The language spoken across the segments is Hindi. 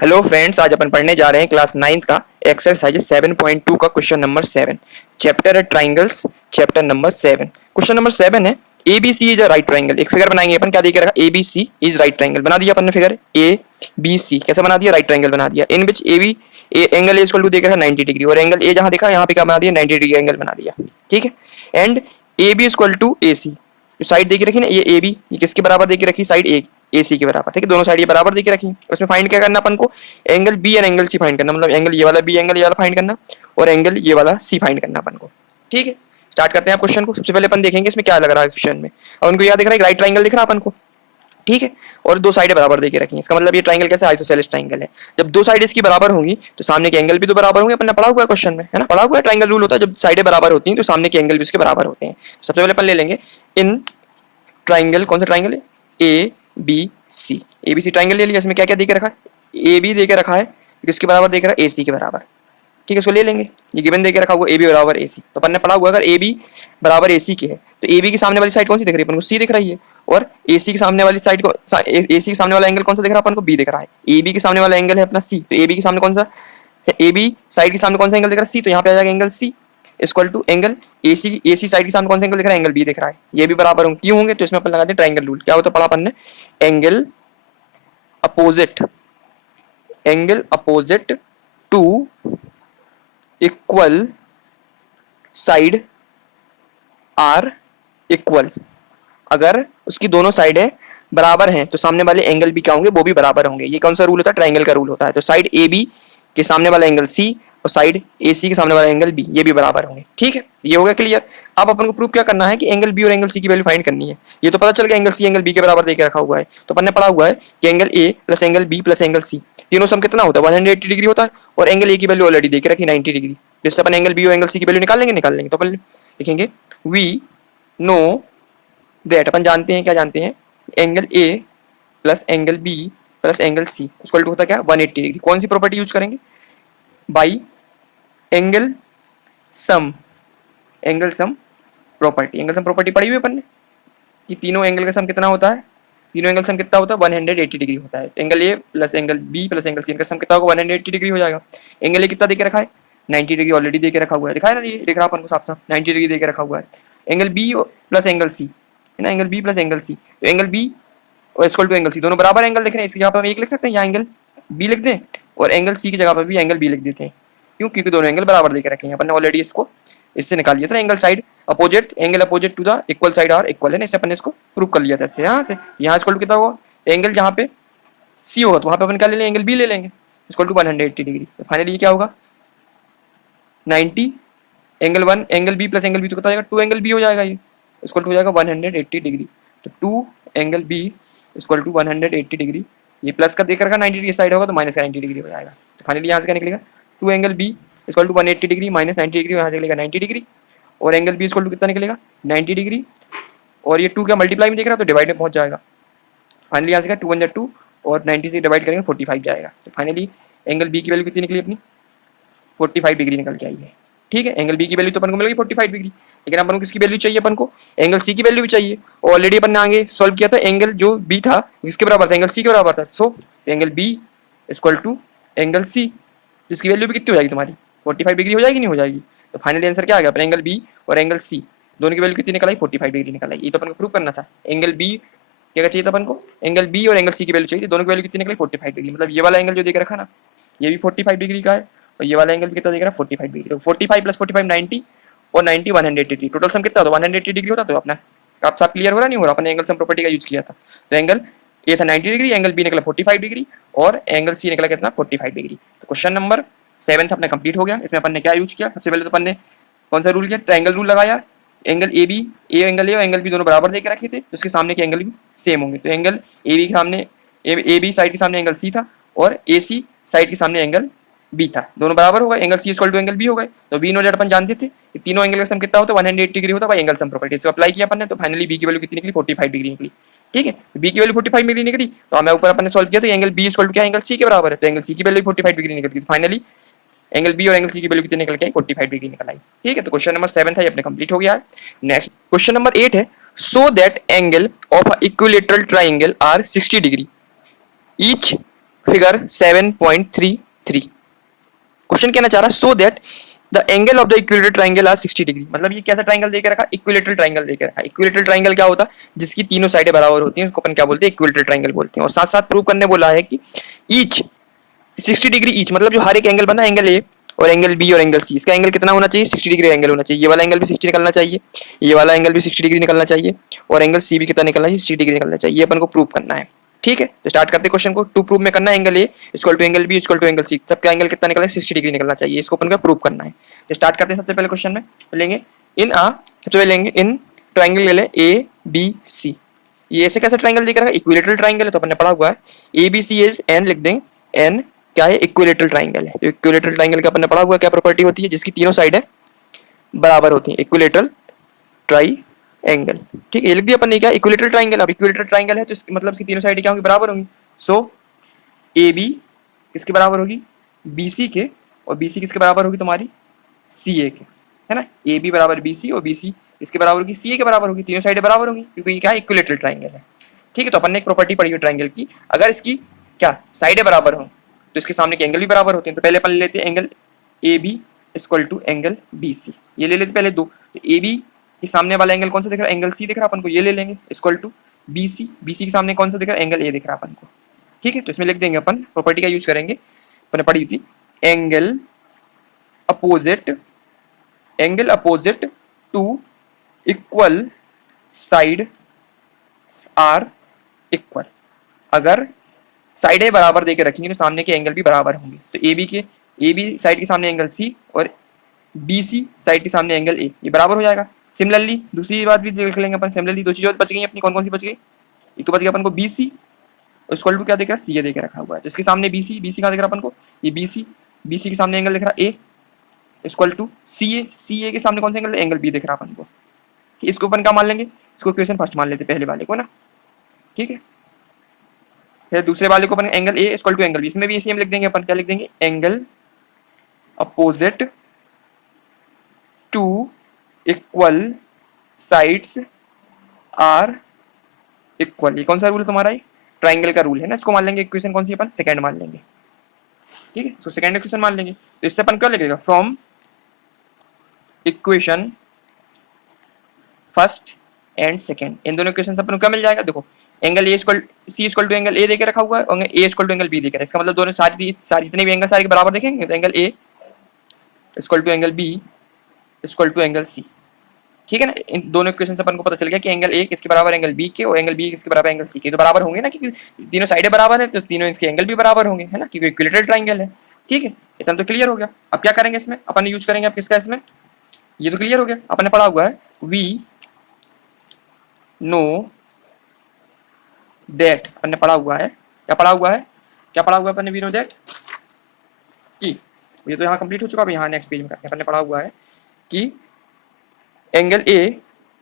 हेलो फ्रेंड्स, आज अपन पढ़ने जा रहे हैं क्लास 9th का एक्सरसाइज 7.2 का क्वेश्चन नंबर 7। चैप्टर है triangles, chapter number 7। Question number 7 है A B C is a right triangle. एक फिगर बनाएंगे अपन, क्या दिया रखा, A B C is right triangle. बना दिया अपन ने फिगर ए बी सी, कैसे बना दिया, राइट ट्राइंगल बना दिया। In which A B angle A equal to देख रहा है 90 डिग्री, और एंगल ए जहां देखा यहाँ पे क्या बना दिया, 90 डिग्री एंगल बना दिया। ठीक है, and A B equal to A C, जो साइड देखी रखी ना ये ए बी, ये किसके बराबर देखी रखी, साइड ए सी के बराबर। ठीक है, दोनों साइड ये बराबर देखी रखी। उसमें फाइंड क्या करना अपन को, एंगल बी और एंगल सी फाइंड करना, मतलब एंगल ये वाला बी, एंगल ये वाला फाइंड करना, और एंगल ये वाला सी फाइंड करना अपन को। ठीक है, स्टार्ट करते हैं क्वेश्चन को। सबसे पहले अपन देखेंगे इसमें क्या लग रहा है क्वेश्चन में। और उनको याद दिख रहा है, राइट ट्राइंगल दिख रहा है अपन को। ठीक है, और दो साइडें बराबर देके रखी हैं। इसका मतलब ये ट्राइंगल कैसे, आइसोसेलेस ट्राइंगल है। जब दो साइड इसकी बराबर होंगी तो सामने के एंगल भी तो बराबर होंगे। अपन ने पढ़ा हुआ है क्वेश्चन में, है ना, पढ़ा हुआ है। ट्राइंगल रूल होता है, जब साइडें बराबर होती हैं तो सामने के एंगल भी उसके बराबर होते हैं। सबसे पहले अपन ले लेंगे इन ट्राइंगल, कौन सा ट्राइंगल है, A B C. A B C triangle ले लिया। इसमें क्या क्या दे के रखा है, ए बी दे के रखा है, किसके बराबर देख रहा है, ए सी के बराबर। ठीक है, इसको ले लेंगे। ये गिवन देके रखा हुआ ए बी बराबर ए सी, तो अपन ने पढ़ा हुआ अगर ए बी बराबर ए सी के है तो ए बी के सामने वाली साइड कौन सी दिख रही है अपन को, सी दिख रही है। और ए सी के सामने वाली साइड को, ए सी के सामने वाला एंगल कौन सा दिख रहा है अपन को, बी दिख रहा है। ए बी के सामने वाला एंगल है अपना सी, तो ए बी के सामने कौन सा, ए बी साइड के सामने कौन सा एंगल दिख रहा है, सी, तो यहाँ पे आ जाएगा angle C equal to angle A C side के सामने कौन सा एंगल दिख रहा है, एंगल बी दिख रहा है। ये भी बराबर होंगे, क्यों होंगे, तो इसमें अपन लगाते हैं ट्राइंगल रूल। क्या होता है, पढ़ा अपन ने, angle opposite, angle opposite to equal side are equal. अगर उसकी दोनों साइडें बराबर हैं तो सामने वाले एंगल भी क्या होंगे, वो भी बराबर होंगे। ये कौन सा रूल होता है, ट्राइंगल का रूल होता है। तो साइड ए बी के सामने वाला एंगल सी और साइड ए सी के सामने वाला एंगल बी, ये भी बराबर होंगे। ठीक है, ये हो गया क्लियर। अब अपन को प्रूव क्या करना है कि एंगल बी और एंगल सी की वैल्यू फाइंड करनी है। ये तो पता चल गया एंगल सी एंगल बी के बराबर देके रखा हुआ है। तो अपन ने पढ़ा हुआ है कि angle A plus angle B plus angle C, तीनों सम कितना होता है, 180 डिग्री होता है। और एंगल ए की वैल्यू ऑलरेडी देके रखी 90 डिग्री, जिससे अपन एंगल बी और एंगल सी की वैल्यू निकाल लेंगे। तो अपन लिखेंगे वी नो दैट, अपन जानते हैं, क्या जानते हैं, angle A plus angle B plus angle C equal to होता है क्या, 180 डिग्री। कौन सी प्रॉपर्टी यूज करेंगे, by angle sum, angle sum property. Angle sum property पढ़ी हुई अपन ने कि तीनों एंगल का सम कितना होता है, तीनों एंगल सम कितना होता है, 180 डिग्री होता है। Angle A plus angle B plus angle C, इनका सम कितना होगा, 180 डिग्री हो जाएगा। एंगल ए कितना देके रखा है, 90 डिग्री ऑलरेडी देके रखा हुआ है, दिखाया ना, ये दिख रहा अपन को साफ साफ 90 डिग्री देके रखा हुआ है। Angle B plus angle C है ना, angle B plus angle C, तो एंगल बी और इक्वल टू एंगल सी, दोनों बराबर एंगल दिख रहे हैं। इसकी जगह पर हम एक लिख सकते हैं, यहाँ एंगल बी लिख दें और एंगल सी की जगह पर भी एंगल बी लिख देते हैं। क्यों, क्योंकि दोनों एंगल बराबर देके रखे हैं। अपन ने ऑलरेडी इसको इससे निकाल लिया था, angle side opposite, angle opposite to the equal side are equal है ना, इससे अपन ने इसको प्रूव कर लिया था। इससे यहाँ से यहाँ इक्वल टू कितना होगा, एंगल जहाँ पे सी होगा तो वहाँ पे अपन क्या ले लेंगे, एंगल बी ले लेंगे इक्वल टू 180 डिग्री। तो फाइनली क्या होगा, 90 angle 1 angle B plus angle B तो कितना जाएगा, 2 एंगल बी हो जाएगा, ये इक्वल टू हो जाएगा 180 डिग्री। तो 2 angle B equal to 180 degree. ये प्लस का देख रखा 90 डिग्री साइड होगा तो माइनस का 90 डिग्री हो जाएगा। तो फाइनली यहाँ से क्या निकलेगा, 2 angle B equal to 180 degree minus 90 degree, यहाँ से निकलेगा 90 डिग्री। और एंगल बी इक्वल टू कितना निकलेगा, 90 डिग्री। और ये 2 क्या मल्टीप्लाई में देख रहा है तो डिवाइड में पहुंच जाएगा। फाइनली यहाँ से क्या, 2 1 2 और 90 से डिवाइड करेंगे 45 जाएगा। तो फाइनली एंगल बी की वैल्यू कितनी निकली अपनी, 45 डिग्री निकल के आई है। ठीक है, एंगल बी की वैल्यू तो अपन को मिल गई 45 डिग्री, लेकिन अपन को किसकी वैल्यू चाहिए, अपन को एंगल सी की वैल्यू भी चाहिए। ऑलरेडी अपन ने आगे सॉल्व किया था, एंगल जो बी था किसके बराबर था, एंगल सी के बराबर था। So angle B equal to angle C, जिसकी वैल्यू भी कितनी हो जाएगी तुम्हारी, 45 डिग्री हो जाएगी, नहीं हो जाएगी। तो फाइनली आंसर क्या आ गया, एंगल बी और एंगल सी दोनों की वैल्यू कितनी निकल आई, 45 डिग्री निकल आई। ये तो अपन को प्रूव करना था। एंगल बी क्या चाहिए था अपन को, एंगल बी और एंगल सी की वैल्यू चाहिए, दोनों की वैल्यू कितनी निकली, 45 डिग्री। मतलब ये वाला एंगल जो देख रखा ना, ये भी 45 डिग्री का है, और ये वाला एंगल भी कितना देख रहा है, 45 डिग्री। तो 45 प्लस 45 90 और 90 180 डिग्री, टोटल सम कितना होता है, 180 डिग्री होता। तो अपना आप सब क्लियर हो रहा नहीं हो रहा, अपने एंगल सम प्रॉपर्टी का यूज किया था। तो एंगल ए था 90 डिग्री, एंगल बी निकला 45 डिग्री और एंगल सी निकला कितना, 45 डिग्री। तो क्वेश्चन नंबर 7 अपना कंप्लीट हो गया। इसमें अपन ने क्या यूज किया, सबसे पहले तो अपन ने कौन सा रूल किया, ट्राइंगल रूल लगाया। Angle A B, A angle A और एंगल बी दोनों बराबर देके रखे थे, उसके सामने के एंगल भी सेम होंगे। तो एंगल ए बी के सामने, ए बी साइड के सामने एंगल सी था और ए सी साइड के सामने एंगल बी था, दोनों बराबर हो गए। Angle C equal to angle B हो गए। तो बी नो जेड अपन जानते थे कि तीनों एंगल का सम कितना होता है, 180 डिग्री होता है, एंगल सम प्रॉपर्टी इसको अप्लाई किया अपन ने। तो फाइनली बी की वैल्यू कितनी निकली, 45 डिग्री निकली। ठीक है, बी की वैल्यू 45 डिग्री निकली, तो हमें ऊपर अपन ने सॉल्व किया तो एंगल बी इक्वल टू क्या, एंगल सी के बराबर है। तो एंगल सी की वैल्यू 45 डिग्री निकल गई। फाइनली एंगल बी और एंगल सी की वैल्यू कितनी निकल के आई, 45 डिग्री निकल आई। ठीक है, तो क्वेश्चन नंबर 7 था, ये अपने कंप्लीट हो गया है। नेक्स्ट क्वेश्चन नंबर 8 है, so that angle of a equilateral triangle are 60 degree, each figure 7.33 question कहना चाह रहा so that the angle of the equilateral triangle are 60 degree. मतलब ये कैसा ट्राइंगल देकर रखा, इक्विलेटरल ट्राइंगल देकर रखा। इक्विलेटरल ट्राइंगल क्या होता है, जिसकी तीनों साइडें बराबर होती हैं उसको अपन क्या बोलते हैं, इक्विलेटरल ट्राइंगल बोलते हैं। और साथ साथ प्रूव करने बोला है कि ईच 60 डिग्री ईच, मतलब जो हर एक एंगल बना, एंगल ए और एंगल बी और एंगल सी, इसका एंगल कितना होना चाहिए, 60 डिग्री एंगल होना चाहिए। ये वाला एंगल भी 60 निकलना चाहिए, ये वाला एंगल भी 60 डिग्री निकलना चाहिए, और एंगल सी भी कितना निकलना चाहिए, 60 डिग्री निकलना चाहिए। ये अपन को प्रूव करना है। ठीक है, तो स्टार्ट करते हैं क्वेश्चन को। टू प्रूव में करना है angle A equal to angle B equal to angle C, सबका एंगल कितना निकलना है, 60 डिग्री निकलना चाहिए। इसको अपन को प्रूव करना है। तो स्टार्ट करते हैं। सबसे पहले क्वेश्चन में लेंगे इन सबसे पहले लेंगे इन ट्राइंगल ले लें ए बी सी। ये ऐसे कैसे ट्राइंगल दिख रहा है, इक्विलेटरल ट्राइंगल है, तो अपन ने पढ़ा हुआ है A B C is N, लिख देंगे एन क्या है, इक्विलेटरल ट्राइंगल है। तो इक्विलेटरल ट्राइंगल का अपन ने पढ़ा हुआ क्या प्रॉपर्टी होती है, जिसकी तीनों साइडें बराबर होती है, इक्विलेटरल ट्राई एंगल। ठीक है, ये लिख दिया अपन ने क्या, इक्विलेटरल ट्राइंगल। अब इक्विलेटरल ट्राइंगल है तो इसकी मतलब इसकी तीनों साइडें क्या होंगी, बराबर होंगी। सो ए बी किसके बराबर होगी, बी सी के, और बी सी किसके बराबर होगी, तुम्हारी सी ए के, है ना। ए बी बराबर बी सी और बी सी इसके बराबर होगी, सी ए के बराबर होगी। तीनों साइडें बराबर होंगी क्योंकि ये क्या है, इक्विलेटरल ट्राइंगल है। ठीक है, तो अपन ने एक प्रॉपर्टी पढ़ी है ट्राइंगल की, अगर इसकी क्या साइडें बराबर हो तो इसके सामने के एंगल भी बराबर होते हैं। तो पहले अपन ले लेते हैं angle A B equal to angle B C, ये ले लेते पहले दो। तो ए बी के सामने वाला एंगल कौन सा दिख रहा है, एंगल सी दिख रहा है अपन को, ये ले लेंगे equal to B C, B C के सामने कौन सा दिख रहा है, एंगल ए दिख रहा है अपन को। ठीक है, तो इसमें लिख देंगे अपन प्रॉपर्टी का यूज करेंगे, अपन पढ़ी थी angle opposite, angle opposite to equal side are equal. अगर साइडें बराबर देके रखेंगे तो सामने के एंगल भी बराबर होंगे। तो ए बी साइड के सामने एंगल सी और बी सी साइड के सामने एंगल ए, ये बराबर हो जाएगा। सिमिलरली दूसरी बात भी देख लेंगे अपन, सिमिलरली दो चीजें बच गई अपनी, कौन कौन सी बच गई, एक तो बच गया अपन को बी सी, इक्वल टू क्या देख रहा है, सी ए देके रखा हुआ है, जिसके सामने बी सी, बी सी कहाँ दिख रहा है अपन को, ये बी सी के सामने एंगल दिख रहा है ए इक्वल टू सी ए के सामने कौन सा एंगल, एंगल बी दिख रहा है अपन को। इसको अपन क्या मान लेंगे, इसको इक्वेशन फर्स्ट मान लेते पहले वाले को ना। ठीक है, फिर दूसरे वाले को अपन angle A equal to angle B, इसमें भी सेम लिख देंगे अपन, क्या लिख देंगे, angle opposite to equal sides are equal. ये कौन सा रूल है तुम्हारा, ये ट्राइंगल का रूल है ना। इसको मान लेंगे इक्वेशन कौन सी, अपन सेकंड मान लेंगे। ठीक है, तो सेकंड इक्वेशन मान लेंगे, तो इससे अपन क्या लिखेगा, from equation first and second, इन दोनों इक्वेशन से अपन को क्या मिल जाएगा, देखो angle A equal C equal to angle A देके रखा हुआ है और A equal to angle B देके, इसका मतलब दोनों सारी जितने भी एंगल सारे के बराबर देखेंगे, तो angle A equal to angle B equal to angle C. ठीक है ना, इन दोनों इक्वेशन से अपन को पता चल गया कि एंगल ए किसके बराबर एंगल बी के, और एंगल बी किसके बराबर एंगल सी के, तो बराबर होंगे ना, क्योंकि तीनों साइडें बराबर है तो तीनों इसके एंगल भी बराबर होंगे, है ना, क्योंकि इक्विलेटरल ट्राइंगल है। ठीक है, इतना तो क्लियर हो गया। अब क्या करेंगे इसमें, अपन यूज करेंगे अब किसका, इसमें ये तो क्लियर हो गया, अपन ने पढ़ा हुआ है वी नो दैट, अपन ने पढ़ा हुआ है, क्या पढ़ा हुआ है, क्या पढ़ा हुआ है अपन ने, वी नो दैट कि, ये तो यहाँ कंप्लीट हो चुका है, यहाँ नेक्स्ट पेज में करते हैं। अपन ने पढ़ा हुआ है कि angle A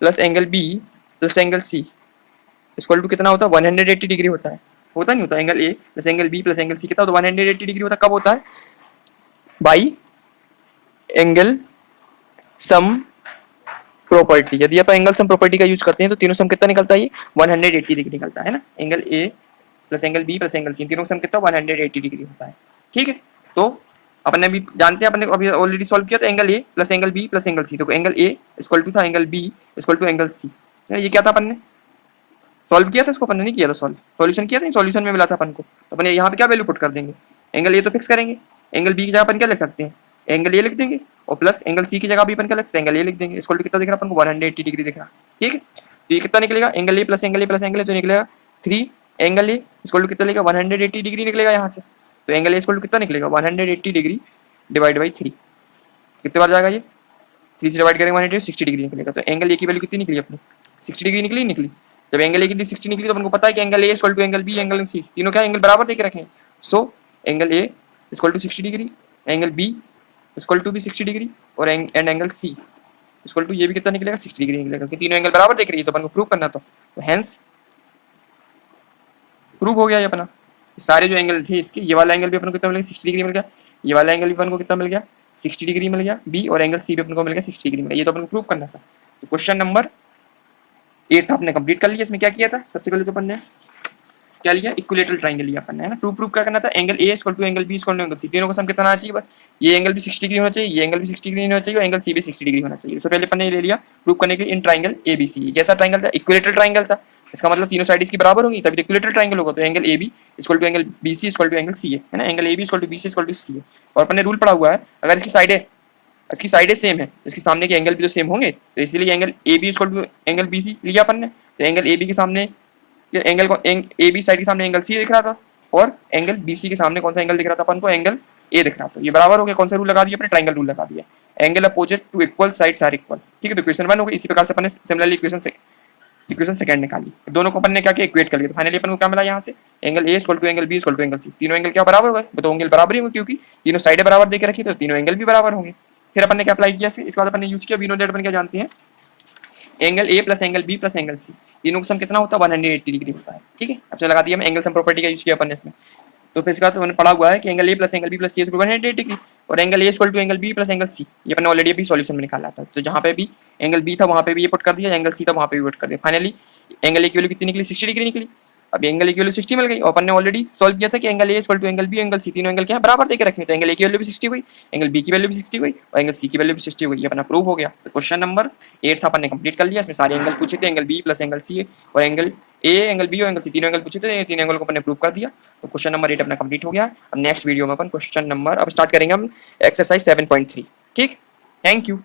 plus angle B plus angle C equal to कितना होता है, 180 डिग्री होता है, होता नहीं होता, angle A plus angle B plus angle C कितना होता है, 180 डिग्री होता है। कब होता है, बाई एंगल सम प्रॉपर्टी। यदि आप एंगल सम प्रॉपर्टी का यूज करते हैं तो तीनों सम कितना निकलता है, ये 180 डिग्री निकलता है ना। Angle A plus angle B plus angle C, तीनों सम कितना 180 डिग्री होता है। ठीक है, तो अपन ने अभी जानते हैं, अपन ने अभी ऑलरेडी सॉल्व किया था, angle A plus angle B plus angle C, तो एंगल ए इक्वल टू था angle B equal to angle C. ये क्या था, अपन ने सॉल्व किया था, इसको अपन ने नहीं किया था सॉल्व, सॉल्यूशन किया था, सॉल्यूशन में मिला था अपन को। तो अपन यहाँ पे क्या वैल्यू पुट कर देंगे, एंगल ए तो फिक्स करेंगे, एंगल बी की जगह अपन क्या लिख सकते हैं, एंगल ए लिख देंगे, और प्लस एंगल सी की जगह भी अपन क्या लिख सकते हैं, एंगल ए लिख देंगे। इसको कितना दिख रहा है अपन को, 180 डिग्री दिख रहा है। ठीक है, तो ये कितना निकलेगा, angle A plus angle A plus angle A, तो निकलेगा 3 एंगल ए इसको कितना निकलेगा, 180 डिग्री निकलेगा यहाँ से। तो एंगल ए इसको कितना निकलेगा, 180 डिग्री डिवाइड बाई 3, कितने बार जाएगा ये, 3 से डिवाइड करेंगे 180, 60 डिग्री निकलेगा। तो एंगल ए की वैल्यू कितनी निकली अपनी, 60 डिग्री निकली निकली। जब एंगल ए की 60 निकली तो हमको पता है कि angle A equal to angle B angle C, तीनों क्या एंगल बराबर देके रखें। So angle A equal to 60 degree, angle B equal to भी 60 डिग्री, और and angle C equal to ये भी कितना निकलेगा, 60 डिग्री निकलेगा, क्योंकि तीनों एंगल बराबर देख रही है, तो अपन को प्रूव करना तो हेंस प्रूव हो गया ये अपना। सारे जो एंगल थे इसके, ये वाला एंगल भी अपन को कितना मिल गया, 60 डिग्री मिल गया, ये वाला एंगल भी अपन को कितना मिल गया, 60 डिग्री मिल गया बी, और एंगल सी भी अपन को मिल गया 60 डिग्री मिल गया। ये तो अपन को प्रूव करना था। तो क्वेश्चन नंबर 8 आपने कंप्लीट कर लिया। इसमें क्या किया था, सबसे पहले तो अपन ने क्या लिया, इक्विलेटरल ट्राइंगल लिया अपन ने, है ना। प्रूफ क्या करना था, angle A equal to angle B equal to angle C, तीनों का सम कितना आना चाहिए बस, ये एंगल भी 60 डिग्री होना चाहिए, ये एंगल भी 60 डिग्री होना चाहिए और एंगल सी भी 60 डिग्री होना चाहिए। तो पहले अपन ने ले लिया प्रूफ करने के लिए इन ट्राइंगल ए बी सी। कैसा ट्राइंगल था, इक्विलेटरल ट्राइंगल था, इसका मतलब तीनों साइड इसकी बराबर होंगी तभी इक्विलेटरल ट्राइंगल होगा। तो angle A B equal to angle B C equal to angle C है ना, angle A B equal to B C equal to C है। और अपन ने रूल पढ़ा हुआ है, अगर इसकी साइडें सेम है, इसके सामने के एंगल भी तो सेम होंगे, तो इसीलिए angle A B equal to angle B C लिया अपन ने। तो एंगल ए बी के सामने एंगल को ए बी साइड के सामने एंगल सी दिख रहा था और एंगल बी सी के सामने कौन सा एंगल दिख रहा था अपन को, एंगल ए दिख रहा था। ये बराबर हो गया, कौन सा रूल लगा दिया अपने, ट्राइंगल रूल लगा दिया, angle opposite to equal sides are equal. ठीक है, तो इक्वेशन 1 हो गई। इसी प्रकार से अपन ने सिमिलरली इक्वेशन सेकंड निकाली, दोनों को अपन ने क्या किया, इक्वेट कर लिया। तो फाइनली अपन को क्या मिला यहाँ से, angle A equal to angle B equal to angle C, तीनों एंगल क्या बराबर हो गए, तो एंगल बराबर ही होंगे क्योंकि तीनों साइडें बराबर देके रखी, तो तीनों एंगल भी बराबर होंगे। फिर अपन ने क्या अप्लाई किया, इसके बाद अपन ने यूज किया वी नो दैट, अपन क्या जानते हैं, angle A plus angle B plus angle C, तीनों का सम कितना होता है, 180 डिग्री होता है। ठीक है, अब लगा दिया, हम एंगल सम प्रॉपर्टी का यूज किया अपन ने इसमें। तो फिर इसका मैंने पढ़ा हुआ है कि angle A plus angle B plus C equal to 180 degree और angle A equal to angle B plus angle C, ये अपन ऑलरेडी अभी सॉल्यूशन में निकाला था। तो जहां पे भी एंगल बी था वहां पे भी ये पुट कर दिया, एंगल सी था वहां पे भी पुट कर दिया। फाइनली एंगल ए की वैल्यू कितनी निकली, 60 डिग्री निकली। अब एंगल ए की वैल्यू 60 मिल गई और अपन ने ऑलरेडी सॉल्व किया था कि angle A equal to angle B angle C, तीनों एंगल क्या है, बराबर देके रखे, तो एंगल ए की वैल्यू भी 60 हुई, एंगल बी की वैल्यू भी 60 हुई और एंगल सी की वैल्यू भी 60 हुई। ये अपना प्रूव हो गया। तो क्वेश्चन नंबर 8 था अपन ने कंप्लीट कर लिया, इसमें सारे एंगल पूछे थे, angle B plus angle C और एंगल ए एंगल बी और एंगल सी, तीनों एंगल पूछे थे, तीन एंगल को अपन ने प्रूव कर दिया। तो क्वेश्चन नंबर 8 अपना कंप्लीट हो गया। अब नेक्स्ट वीडियो में अपन क्वेश्चन नंबर अब स्टार्ट करेंगे हम एक्सरसाइज 7.3। ठीक, थैंक यू।